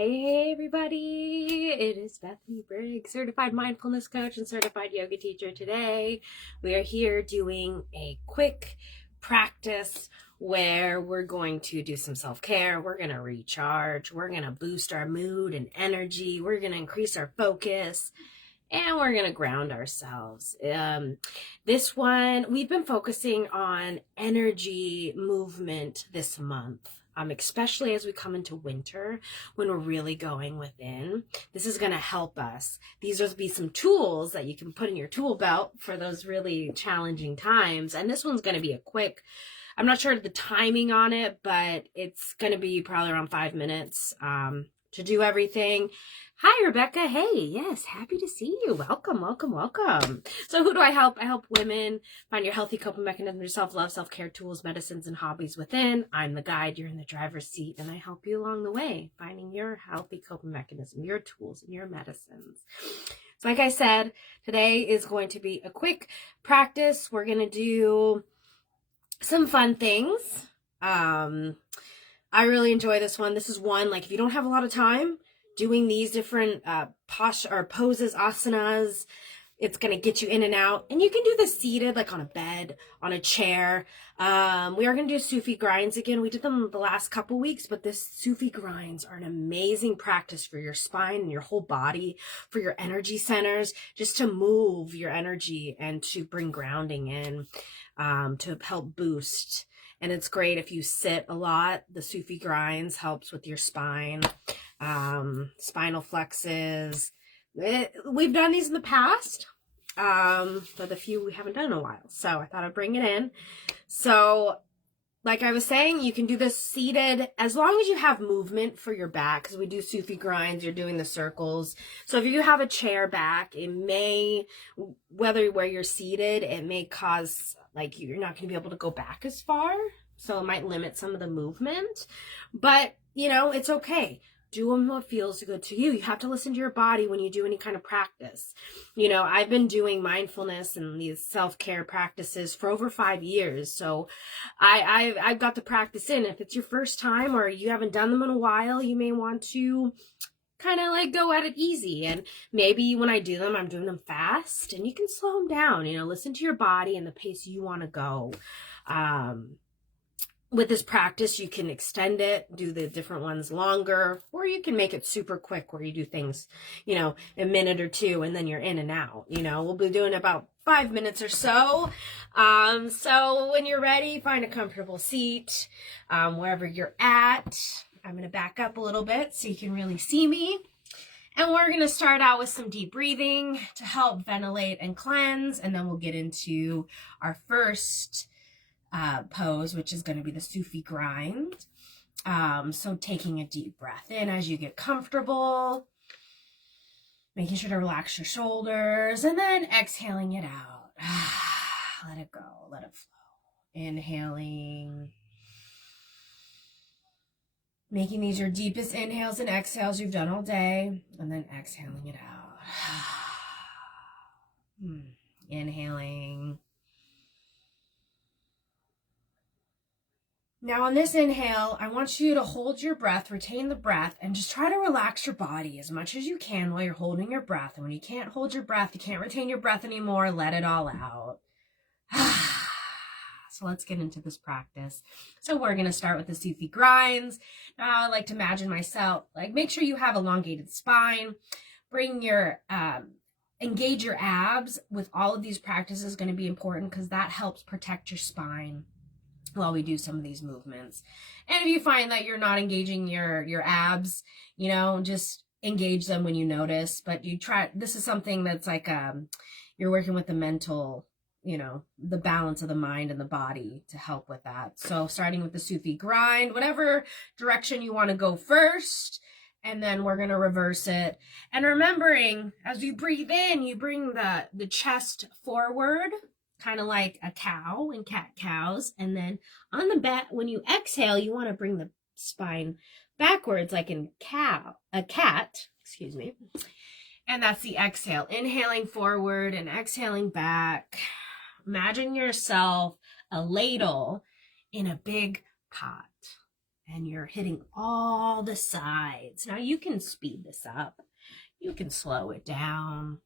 Hey everybody, it is Bethany Briggs, certified mindfulness coach and certified yoga teacher. Today we are here doing a quick practice where we're going to do some self-care, we're going to recharge, we're going to boost our mood and energy, we're going to increase our focus, and we're going to ground ourselves. This one, we've been focusing on energy movement this month. Especially as we come into winter when we're really going within. This is going to help us. These will be some tools that you can put in your tool belt for those really challenging times. And this one's going to be a quick, I'm not sure the timing on it, but it's going to be probably around 5 minutes to do everything. Hi, Rebecca. Hey, yes, happy to see you. Welcome, welcome, welcome. So who do I help? I help women find your healthy coping mechanisms, your self-love, self-care tools, medicines, and hobbies within. I'm the guide. You're in the driver's seat, and I help you along the way, finding your healthy coping mechanism, your tools, and your medicines. So like I said, today is going to be a quick practice. We're going to do some fun things. I really enjoy this one. This is one, like if you don't have a lot of time, doing these different posture or poses, asanas, it's going to get you in and out. And you can do this seated, like on a bed, on a chair. We are going to do Sufi grinds again. We did them the last couple weeks, but this Sufi grinds are an amazing practice for your spine and your whole body, for your energy centers, just to move your energy and to bring grounding in, to help boost. And it's great if you sit a lot. The Sufi grinds helps with your spine. Spinal flexes. We've done these in the past, but the few we haven't done in a while. So I thought I'd bring it in. So like I was saying, you can do this seated as long as you have movement for your back, because we do Sufi grinds, you're doing the circles. So if you have a chair back, it may, whether where you're seated, it may cause, like, you're not going to be able to go back as far. So it might limit some of the movement, but you know, it's okay. Do what feels good to you. You have to listen to your body when you do any kind of practice. You know, I've been doing mindfulness and these self-care practices for over 5 years. So I've got the practice in. If it's your first time or you haven't done them in a while, you may want to kind of like go at it easy. And maybe when I do them, I'm doing them fast, and you can slow them down, you know, listen to your body and the pace you want to go. With this practice, you can extend it, do the different ones longer, or you can make it super quick where you do things, you know, a minute or two and then you're in and out. You know, we'll be doing about 5 minutes or so. So when you're ready, find a comfortable seat, wherever you're at. I'm going to back up a little bit so you can really see me. And we're going to start out with some deep breathing to help ventilate and cleanse. And then we'll get into our first pose, which is going to be the Sufi grind. So taking a deep breath in as you get comfortable, making sure to relax your shoulders, and then exhaling it out. Let it go, let it flow. Inhaling, making these your deepest inhales and exhales you've done all day, and then exhaling it out. Inhaling. Now on this inhale, I want you to hold your breath, retain the breath, and just try to relax your body as much as you can while you're holding your breath. And when you can't hold your breath, you can't retain your breath anymore, let it all out. So let's get into this practice. So we're going to start with the Sufi grinds. Now I like to imagine myself, like, make sure you have elongated spine. Bring your, engage your abs with all of these practices is going to be important because that helps protect your spine while we do some of these movements. And if you find that you're not engaging your abs, you know, just engage them when you notice. But you try, this is something that's like, you're working with the mental, you know, the balance of the mind and the body to help with that. So starting with the Sufi grind, whatever direction you want to go first, and then we're going to reverse it. And remembering, as you breathe in, you bring the chest forward, kind of like a cow in cat-cows. And then on the back, when you exhale, you want to bring the spine backwards, like in a cat, excuse me. And that's the exhale. Inhaling forward and exhaling back. Imagine yourself a ladle in a big pot. and you're hitting all the sides. Now you can speed this up. You can slow it down.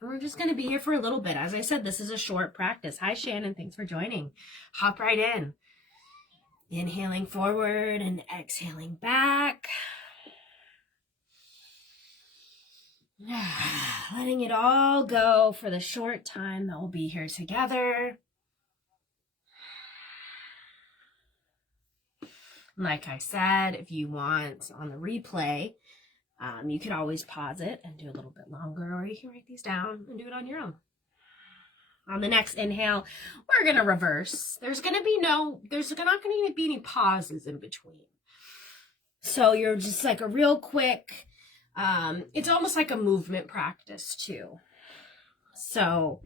And we're just going to be here for a little bit. As I said, this is a short practice. Hi, Shannon. Thanks for joining. Hop right in. Inhaling forward and exhaling back. Letting it all go for the short time that we'll be here together. Like I said, if you want on the replay, you could always pause it and do a little bit longer, or you can write these down and do it on your own. On the next inhale, we're going to reverse. There's not going to be any pauses in between. So you're just like a real quick, it's almost like a movement practice too. So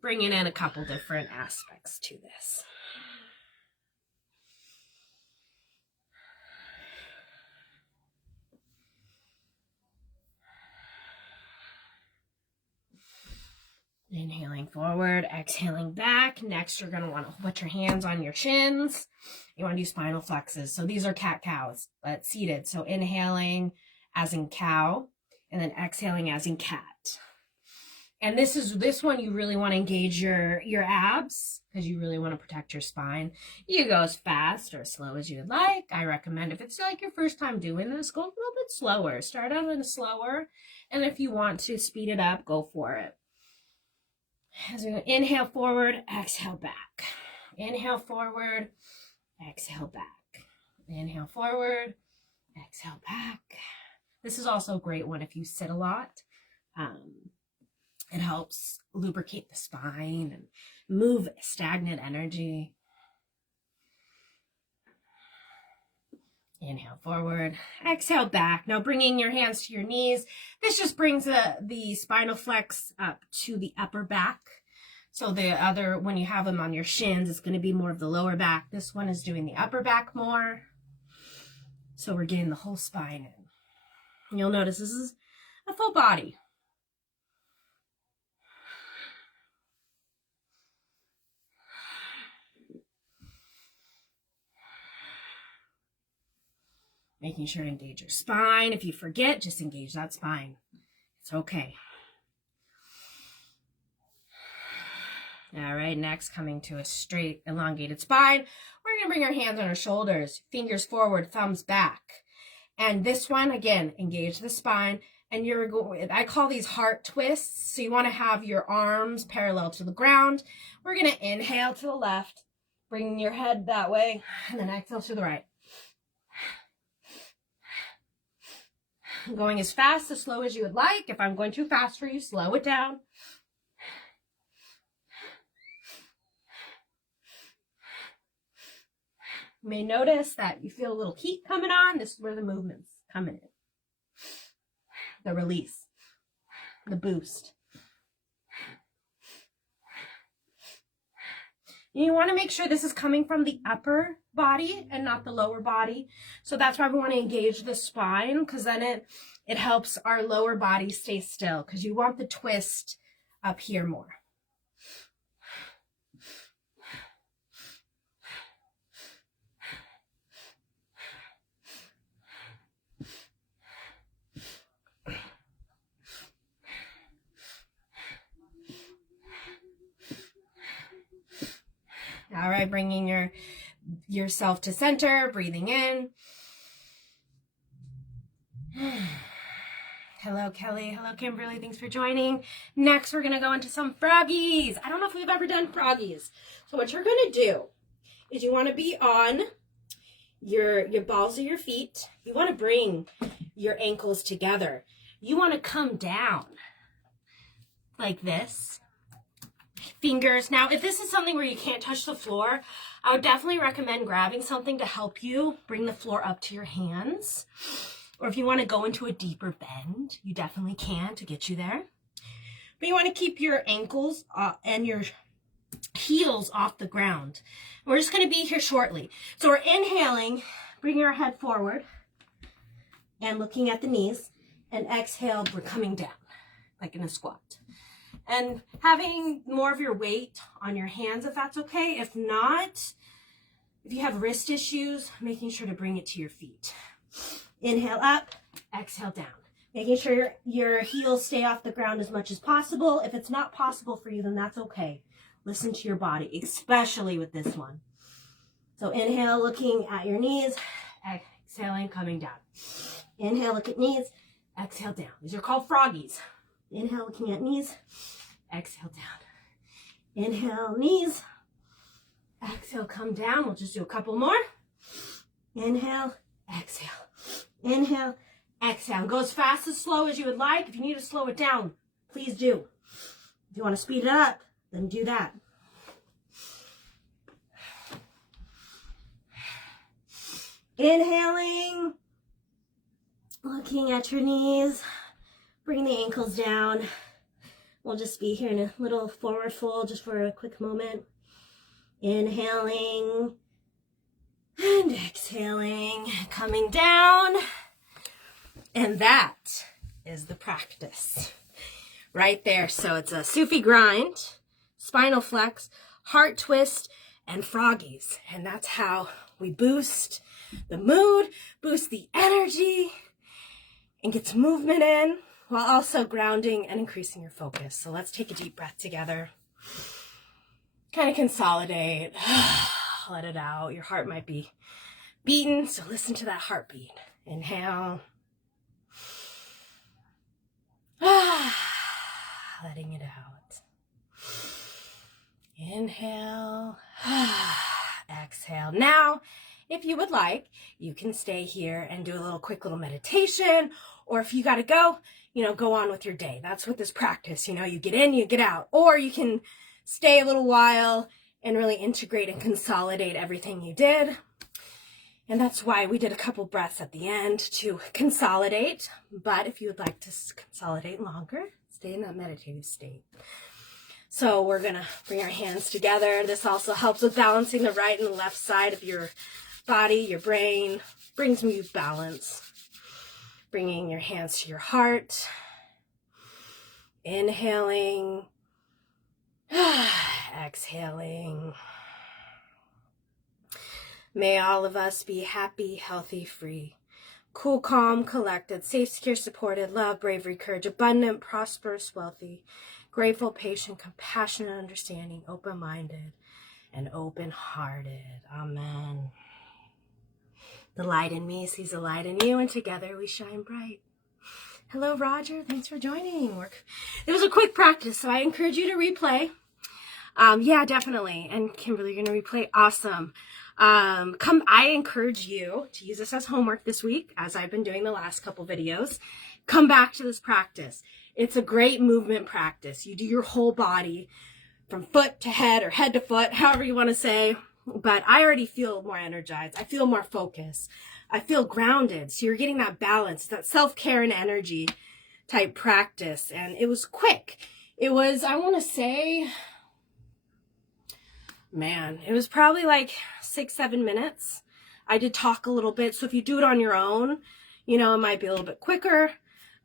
bringing in a couple different aspects to this. Inhaling forward, exhaling back. Next, you're going to want to put your hands on your shins. You want to do spinal flexes. So these are cat-cows, but seated. So inhaling as in cow, and then exhaling as in cat. And this one you really want to engage your abs, because you really want to protect your spine. You go as fast or as slow as you would like. I recommend if it's like your first time doing this, go a little bit slower. Start out in slower, and if you want to speed it up, go for it. As we inhale forward, exhale back. Inhale forward, exhale back. Inhale forward, exhale back. This is also a great one if you sit a lot. It helps lubricate the spine and move stagnant energy. Inhale forward, exhale back. Now bringing your hands to your knees. This just brings the spinal flex up to the upper back. So when you have them on your shins, it's going to be more of the lower back. This one is doing the upper back more. So we're getting the whole spine in. And you'll notice this is a full body. Making sure to engage your spine. If you forget, just engage that spine. It's okay. All right, next, coming to a straight, elongated spine. We're going to bring our hands on our shoulders, fingers forward, thumbs back. And this one, again, engage the spine. And I call these heart twists. So you want to have your arms parallel to the ground. We're going to inhale to the left, bringing your head that way, and then exhale to the right. Going as fast, as slow as you would like. If I'm going too fast for you, slow it down. You may notice that you feel a little heat coming on. This is where the movement's coming in. The release, the boost. You want to make sure this is coming from the upper body and not the lower body. So that's why we want to engage the spine, because then it helps our lower body stay still, because you want the twist up here more. All right, bringing yourself to center, breathing in. Hello, Kelly. Hello, Kimberly. Thanks for joining. Next, we're going to go into some froggies. I don't know if we've ever done froggies. So what you're going to do is you want to be on your balls of your feet. You want to bring your ankles together. You want to come down like this. Fingers. Now, if this is something where you can't touch the floor, I would definitely recommend grabbing something to help you bring the floor up to your hands. Or if you want to go into a deeper bend, you definitely can to get you there. But you want to keep your ankles and your heels off the ground. We're just going to be here shortly. So we're inhaling, bringing our head forward and looking at the knees. And exhale, we're coming down like in a squat. And having more of your weight on your hands, if that's okay. If not, If you have wrist issues, making sure to bring it to your feet. Inhale up, exhale down. Making sure your heels stay off the ground as much as possible. If it's not possible for you, then that's okay. Listen to your body, especially with this one. So inhale, looking at your knees, exhaling, coming down. Inhale, look at knees, exhale down. These are called froggies. Inhale, looking at knees, exhale down. Inhale, knees, exhale, come down. We'll just do a couple more. Inhale, exhale. Inhale, exhale. Go as fast as slow as you would like. If you need to slow it down, please do. If you want to speed it up, then do that. Inhaling, looking at your knees, bring the ankles down. We'll just be here in a little forward fold just for a quick moment. Inhaling and exhaling, coming down. And that is the practice right there. So it's a Sufi grind, spinal flex, heart twist, and froggies. And that's how we boost the mood, boost the energy, and get some movement in while also grounding and increasing your focus. So let's take a deep breath together. Kind of consolidate. Let it out. Your heart might be beating, so listen to that heartbeat. Inhale. Letting it out. Inhale. Exhale. Now, if you would like, you can stay here and do a little quick little meditation, or if you got to go, go on with your day. That's what this practice, you get in, you get out, or you can stay a little while and really integrate and consolidate everything you did. And that's why we did a couple breaths at the end to consolidate. But if you would like to consolidate longer, stay in that meditative state. So we're going to bring our hands together. This also helps with balancing the right and the left side of your body, your brain. Brings you balance. Bringing your hands to your heart. Inhaling. Exhaling. May all of us be happy, healthy, free, cool, calm, collected, safe, secure, supported, love, bravery, courage, abundant, prosperous, wealthy, grateful, patient, compassionate, understanding, open-minded, and open-hearted. Amen. The light in me sees the light in you, and together we shine bright. Hello, Roger. Thanks for joining. It was a quick practice, so I encourage you to replay. Yeah, definitely. And Kimberly, you're going to replay. Awesome. I encourage you to use this as homework this week, as I've been doing the last couple videos. Come back to this practice. It's a great movement practice. You do your whole body from foot to head or head to foot, however you want to say. But I already feel more energized. I feel more focused. I feel grounded. So you're getting that balance, that self-care and energy type practice. And it was quick. It was, I want to say, it was probably like 6-7 minutes. I did talk a little bit. So if you do it on your own, it might be a little bit quicker.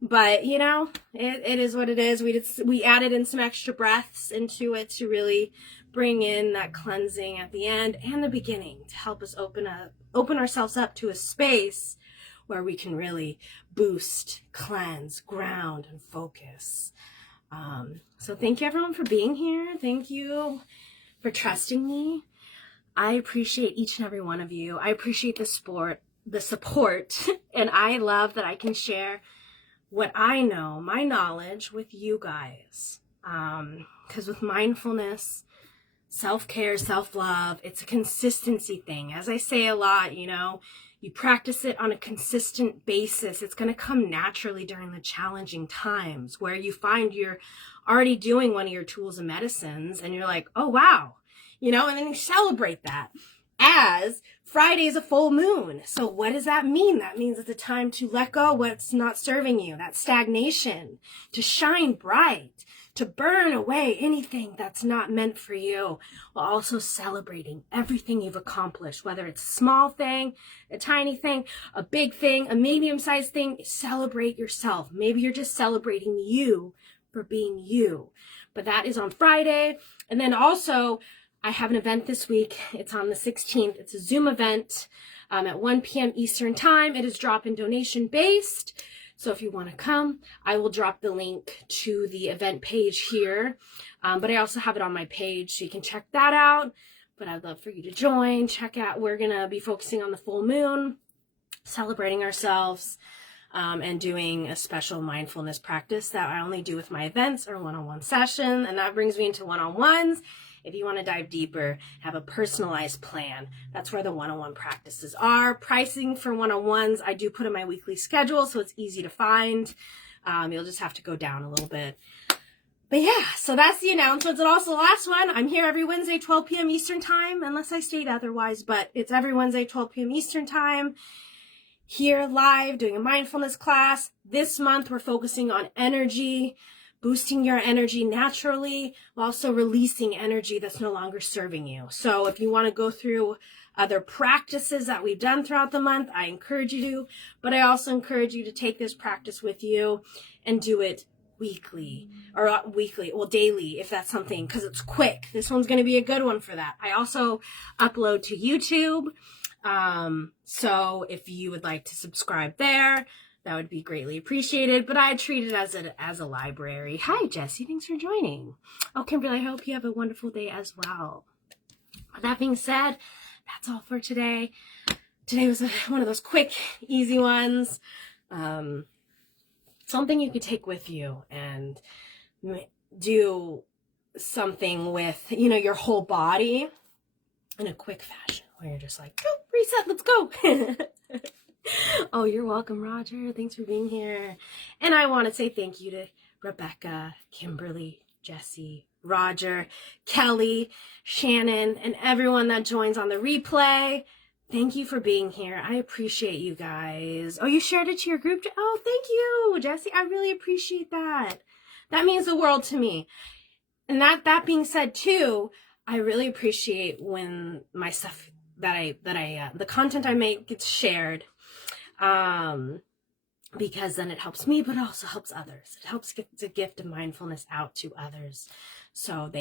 But, it is what it is. We added in some extra breaths into it to really bring in that cleansing at the end and the beginning to help us open ourselves up to a space where we can really boost, cleanse, ground, and focus. So thank you everyone for being here. Thank you for trusting me. I appreciate each and every one of you. I appreciate the support, and I love that I can share what I know, my knowledge, with you guys. Because with mindfulness, self-care, self-love, it's a consistency thing. As I say a lot, you practice it on a consistent basis. It's going to come naturally during the challenging times where you find you're already doing one of your tools and medicines and you're like, oh, wow, and then you celebrate that as Friday is a full moon. So what does that mean? That means it's a time to let go what's not serving you, that stagnation, to shine bright, to burn away anything that's not meant for you, while also celebrating everything you've accomplished, whether it's a small thing, a tiny thing, a big thing, a medium-sized thing. Celebrate yourself. Maybe you're just celebrating you for being you. But that is on Friday. And then also I have an event this week. It's on the 16th. It's a Zoom event at 1 p.m. Eastern time. It is drop-in donation based. So if you want to come, I will drop the link to the event page here. But I also have it on my page, so you can check that out. But I'd love for you to join. Check out, we're going to be focusing on the full moon, celebrating ourselves, and doing a special mindfulness practice that I only do with my events or one-on-one session. And that brings me into one-on-ones. If you want to dive deeper, have a personalized plan. That's where the one-on-one practices are. Pricing for one-on-ones, I do put in my weekly schedule, so it's easy to find. You'll just have to go down a little bit. But yeah, so that's the announcements. And also the last one, I'm here every Wednesday, 12 p.m. Eastern time, unless I state otherwise, but it's every Wednesday, 12 p.m. Eastern time. Here live, doing a mindfulness class. This month, we're focusing on energy, boosting your energy naturally, while also releasing energy that's no longer serving you. So if you want to go through other practices that we've done throughout the month, I encourage you to, but I also encourage you to take this practice with you and do it weekly, or not weekly, well, daily, if that's something, because it's quick. This one's going to be a good one for that. I also upload to YouTube. So if you would like to subscribe there, that would be greatly appreciated. But I treat it as a library. Hi, Jessie. Thanks for joining. Oh, Kimberly, I hope you have a wonderful day as well. With that being said, that's all for today. Today was one of those quick, easy ones. Something you could take with you and do something with, your whole body in a quick fashion where you're just like, oh, reset, let's go. Oh, you're welcome, Roger. Thanks for being here. And I want to say thank you to Rebecca, Kimberly, Jessie, Roger, Kelly, Shannon, and everyone that joins on the replay. Thank you for being here. I appreciate you guys. Oh, you shared it to your group? Oh, thank you, Jessie. I really appreciate that. That means the world to me. And that being said, too, I really appreciate when my stuff the content I make gets shared, because then it helps me, but it also helps others. It helps get the gift of mindfulness out to others, so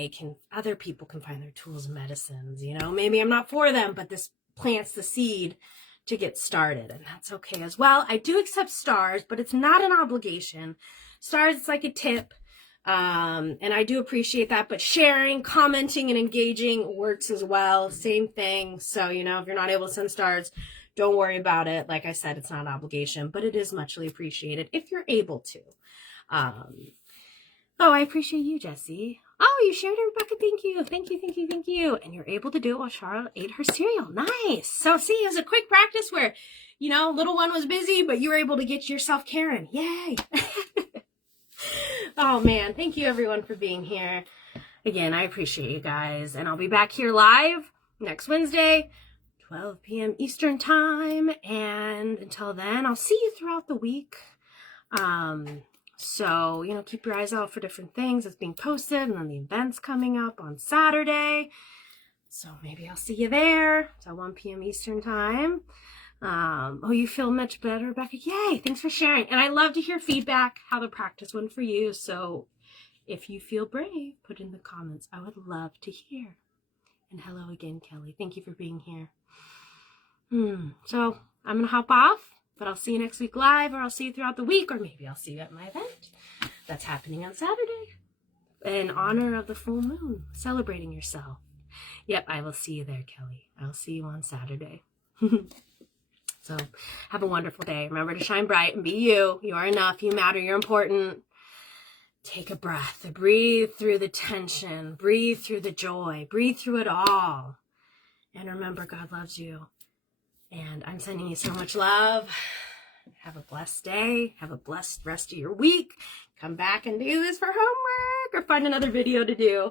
other people can find their tools and medicines. Maybe I'm not for them, but this plants the seed to get started, and that's okay as well. I do accept stars, but it's not an obligation. Stars, it's like a tip. And I do appreciate that, but sharing, commenting, and engaging works as well. Same thing. So, if you're not able to send stars, don't worry about it. Like I said, it's not an obligation, but it is muchly appreciated if you're able to. Oh, I appreciate you, Jessie. Oh, you shared it, Rebecca. Thank you. Thank you, thank you, thank you. And you're able to do it while Charlotte ate her cereal. Nice. So see, it was a quick practice where, little one was busy, but you were able to get yourself caring. Yay. Oh, man. Thank you, everyone, for being here. Again, I appreciate you guys. And I'll be back here live next Wednesday, 12 p.m. Eastern time. And until then, I'll see you throughout the week. So, keep your eyes out for different things that's being posted, and then the events coming up on Saturday. So maybe I'll see you there. It's at 1 p.m. Eastern time. Oh, you feel much better, Rebecca? Yay, thanks for sharing. And I love to hear feedback, how the practice went for you. So if you feel brave, put in the comments. I would love to hear. And hello again, Kelly. Thank you for being here. So I'm going to hop off. But I'll see you next week live, or I'll see you throughout the week, or maybe I'll see you at my event that's happening on Saturday in honor of the full moon, celebrating yourself. Yep, I will see you there, Kelly. I'll see you on Saturday. So have a wonderful day. Remember to shine bright and be you. You are enough. You matter. You're important. Take a breath. Breathe through the tension. Breathe through the joy. Breathe through it all. And remember, God loves you. And I'm sending you so much love. Have a blessed day. Have a blessed rest of your week. Come back and do this for homework or find another video to do.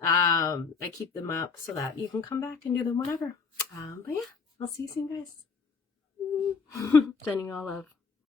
I keep them up so that you can come back and do them whenever. But yeah, I'll see you soon, guys. Sending all love.